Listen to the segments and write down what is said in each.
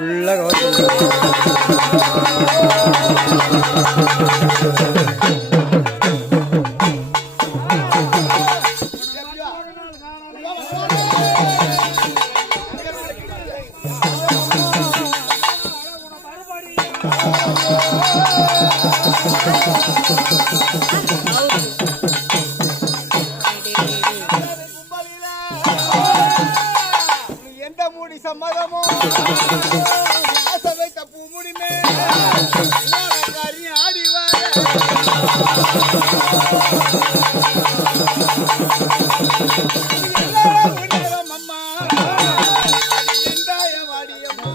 ஃபுல்லா கவர் எந்த மூடி சம்மதமோ தப்பு முடிமே ஆடி அம்மா எந்தாய வாடியம்மா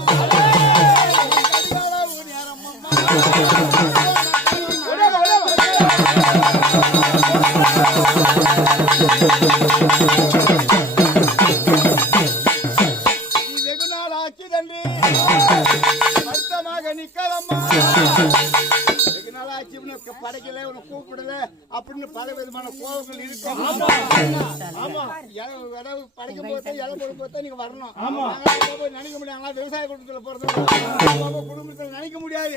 வெகு நாள் ஆச்சு தம்பி வருத்தமாக நிக்கலம்மா வெகு நாள் ஆச்சு படைக்கல உன்னை கூப்பிடல அப்படின்னு பல விதமான கோபங்கள் இருக்கும். படைக்கும் போது இலை போடும் போது நீங்க வரணும். நினைக்க முடியாங்களா? விவசாய குடும்பத்துல போறது குடும்பத்துல நினைக்க முடியாது.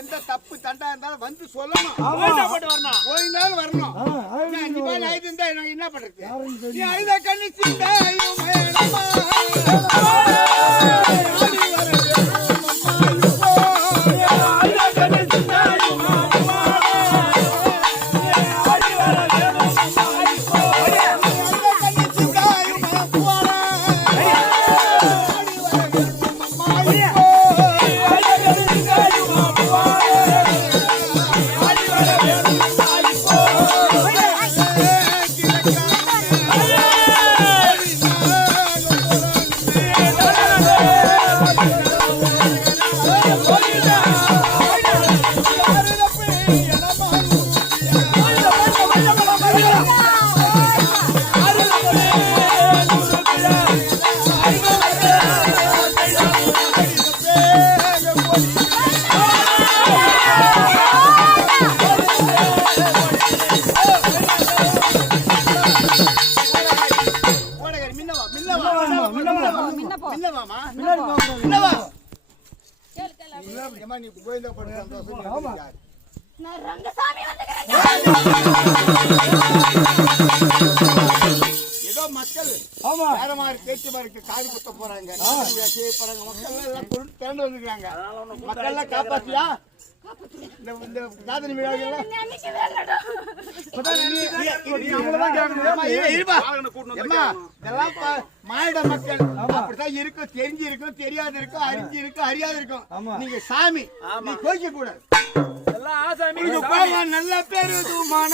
எந்த தப்பு தண்டா இருந்தாலும் வந்து சொல்லணும். போயிருந்தாலும் வரணும். என்ன பண்றது? நீ அழுத கண்ணி ஏதோ மக்கள் வேற மாதிரி பேச்சு மாதிரி காது குத்த போறாங்க. மக்கள் எல்லாம் திரண்டு வந்துருக்காங்க. மக்கள் எல்லாம் காப்பாத்தியா இந்த காதணி விழாக்கள் மானிட மக்கள் அப்படித்தான் இருக்கும். தெரிஞ்சு இருக்கும், தெரியாது இருக்கும், அறிஞ்சு இருக்கும், அறியாது இருக்கும். நீங்க சாமி நீ கோயிக்க கூடாது. நல்ல பெருதுமான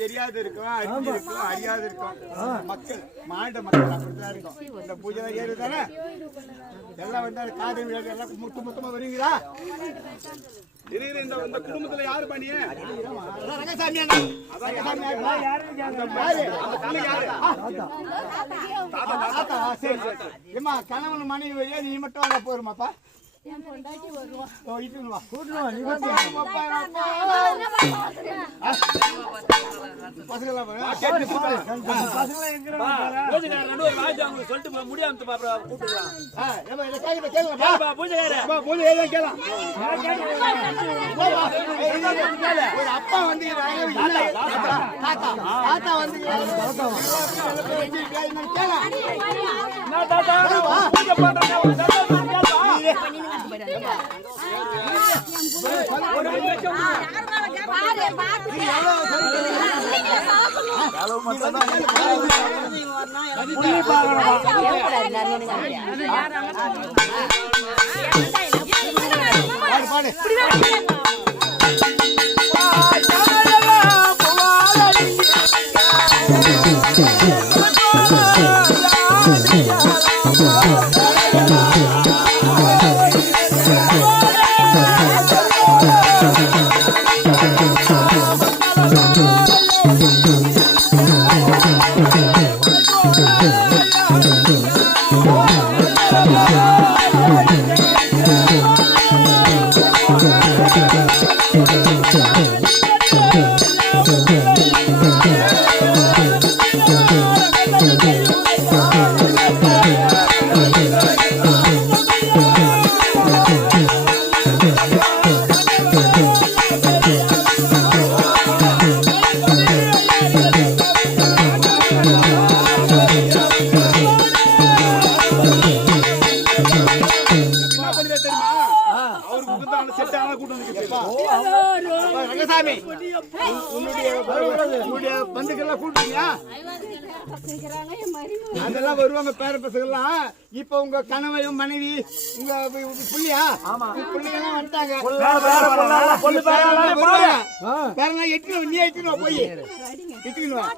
தெரியாது இருக்கும், அறிஞ்சிருக்கும், அறியாது இருக்கும். மக்கள் மாண்ட மக்கள் அப்படித்தான் இருக்கும். இந்த பூஜை ஏறு தானே எல்லாம் வந்து காது எல்லாம் மொத்தமா வருவீங்களா? இந்த குடும்பத்துல யாரு பண்ணிய கணவன் மனைவி வழியா நீ மட்டும் வர போருமாப்பா? அப்பா வந்து அதெல்லாம் வருவாங்க பேர பசங்கெல்லாம். இப்ப உங்க கணவன் மனைவி உங்க புள்ளியா புள்ளியெல்லாம் வந்துட்டாங்க. நீ எட்டுணும் போய் எட்டுக்கணும்.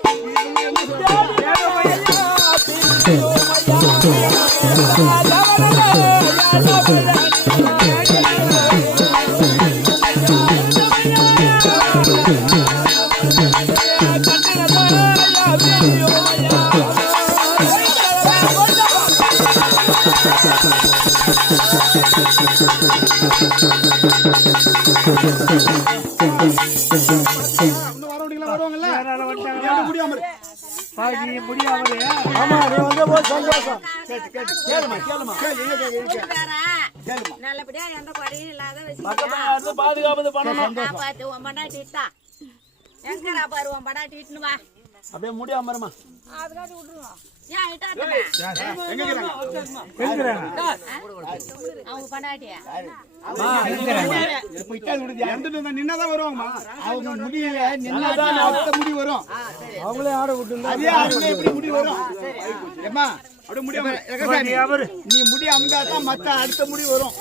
நல்லபடியா எந்த குறையும் இல்லாத எங்கடா பாருவோம் படாட்டிட்டு வா. அப்படியே முடியாம வருமா? அதுக்காட்டி விட்டுருவோம். அவங்க படாட்டியா நின்னதான் வருவாங்கம்மா. அவங்க முடியல நின்னாதான் அடுத்த முடி வரும். அவங்களே ஆட விட்டு எப்படி முடி வரும்? ஏமா அப்படியே முடியாம நீ முடி அமுந்தாதான் மத்த அடுத்த முடி வரும்.